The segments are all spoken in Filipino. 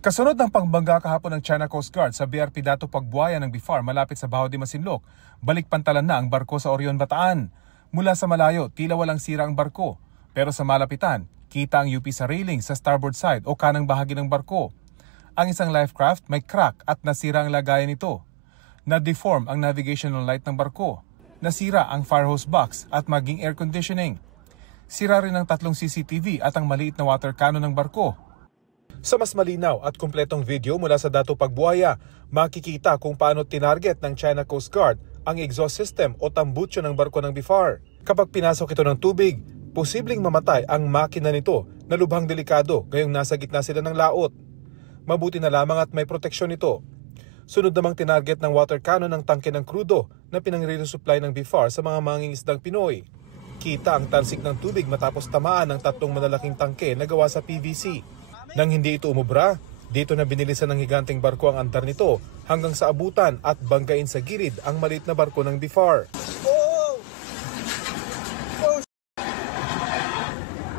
Kasunod ng pangbangga kahapon ng China Coast Guard sa BRP Dato Pagbuaya ng BIFAR malapit sa Baho de Masinloc, balikpantalan na ang barko sa Orion, Bataan. Mula sa malayo, tila walang sira ang barko. Pero sa malapitan, kita ang UP sa railing sa starboard side o kanang bahagi ng barko. Ang isang life craft may crack at nasira ang lagayan nito. Na-deform ang navigational light ng barko. Nasira ang fire hose box at maging air conditioning. Sira rin ang 3 CCTV at ang maliit na water cannon ng barko. Sa mas malinaw at kumpletong video mula sa Dato Pagbuaya, makikita kung paano tinarget ng China Coast Guard ang exhaust system o tambucho ng barko ng BIFAR. Kapag pinasok ito ng tubig, posibleng mamatay ang makina nito na lubhang delikado gayong nasa gitna sila ng laot. Mabuti na lamang at may proteksyon ito. Sunod namang tinarget ng water cannon ng tangke ng krudo na pinang-resupply ng BIFAR sa mga mangingisdang Pinoy. Kita ang talsik ng tubig matapos tamaan ng 3 malalaking tangke na gawa sa PVC. Nang hindi ito umubra, dito na binilisan ng higanteng barko ang andar nito hanggang sa abutan at banggain sa gilid ang maliit na barko ng BIFAR.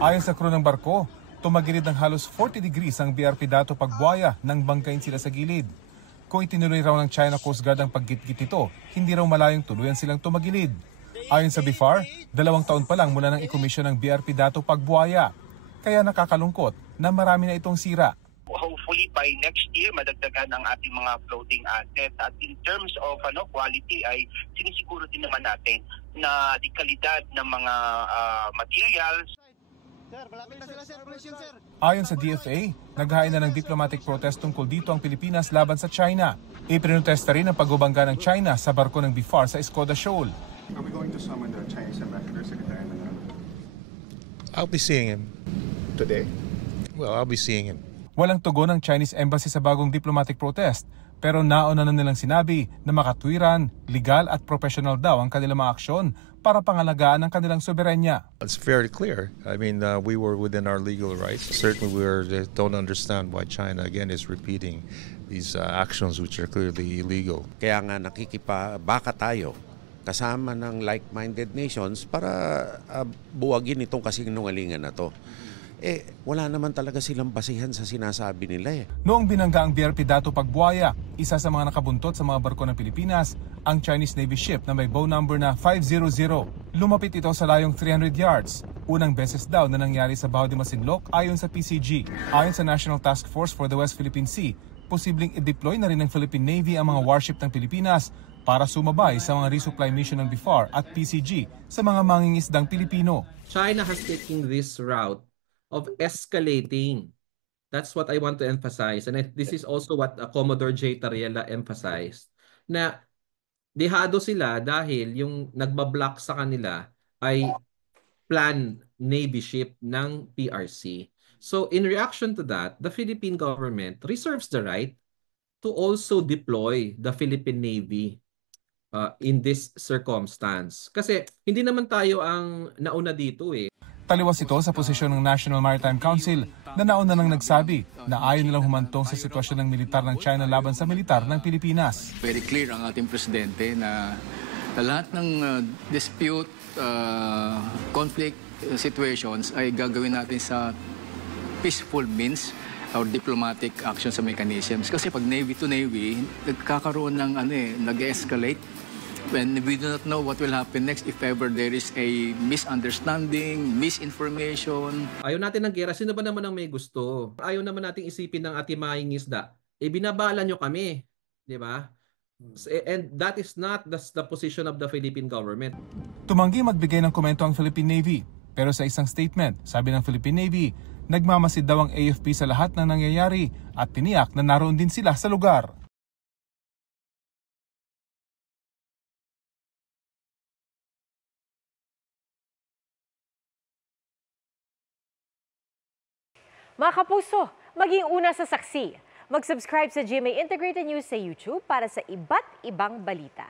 Ayon sa crew ng barko, tumagilid ng halos 40 degrees ang BRP Dato Pagbuaya nang banggain sila sa gilid. Kung itinuloy raw ng China Coast Guard ang paggitgit nito, hindi raw malayong tuluyan silang tumagilid. Ayon sa BIFAR, 2 taon pa lang mula nang ikomisyon ng BRP Dato Pagbuaya. Kaya nakakalungkot na marami na itong sira. Hopefully by next year madagdagan ang ating mga floating assets at in terms of quality ay sinisiguro din naman natin na di kalidad ng mga materials. Ayon sa DFA, naghain na ng diplomatic protest tungkol dito ang Pilipinas laban sa China. Ipinotesta rin ang pagbabangga ng China sa barko ng BIFAR sa Escoda Shoal. Are we going to summon the Chinese ambassador, Secretary Manalo? I'll be seeing him. Today? Well, I'll be seeing him. Walang tugon ng Chinese Embassy sa bagong diplomatic protest, pero nauna na nilang sinabi na makatwiran, legal at professional daw ang kanilang mga aksyon para pangalagaan ang kanilang soberenya. It's very clear. I mean, we were within our legal rights. Certainly, don't understand why China again is repeating these actions which are clearly illegal. Kaya nga nakikipabaka tayo kasama ng like-minded nations para buwagin itong kasinungalingan na to. Wala naman talaga silang basihan sa sinasabi nila . Noong binangga ang BRP Dato Pagbuaya, isa sa mga nakabuntot sa mga barko ng Pilipinas, ang Chinese Navy ship na may bow number na 500. Lumapit ito sa layong 300 yards. Unang beses daw na nangyari sa Baho de Masinloc ayon sa PCG. Ayon sa National Task Force for the West Philippine Sea, posibleng i-deploy na rin ng Philippine Navy ang mga warship ng Pilipinas para sumabay sa mga resupply mission ng BIFAR at PCG sa mga mangingisdang Pilipino. China has taken this route of escalating. That's what I want to emphasize. And this is also what Commodore J. Tariela emphasized. Na dehado sila dahil yung nagbablock sa kanila ay planned Navy ship ng PRC. So in reaction to that, the Philippine government reserves the right to also deploy the Philippine Navy in this circumstance. Kasi hindi naman tayo ang nauna dito . Taliwas ito sa posisyon ng National Maritime Council na nauna nang nagsabi na ayaw nilang humantong sa sitwasyon ng militar ng China laban sa militar ng Pilipinas. Very clear ang ating presidente na lahat ng dispute, conflict situations ay gagawin natin sa peaceful means or diplomatic actions sa mechanisms. Kasi pag Navy to Navy, nagkakaroon ng nag-escalate. When we do not know what will happen next if ever there is a misunderstanding, misinformation. Ayaw natin ng gera. Sino ba naman ang may gusto? Ayaw naman nating isipin ng ating mangingisda. Binabala nyo kami. Di ba? And that is not the position of the Philippine government. Tumanggi magbigay ng komento ang Philippine Navy. Pero sa isang statement, sabi ng Philippine Navy, nagmamasid daw ang AFP sa lahat ng nangyayari at tiniyak na naroon din sila sa lugar. Mga kapuso, maging una sa saksi. Mag-subscribe sa GMA Integrated News sa YouTube para sa iba't ibang balita.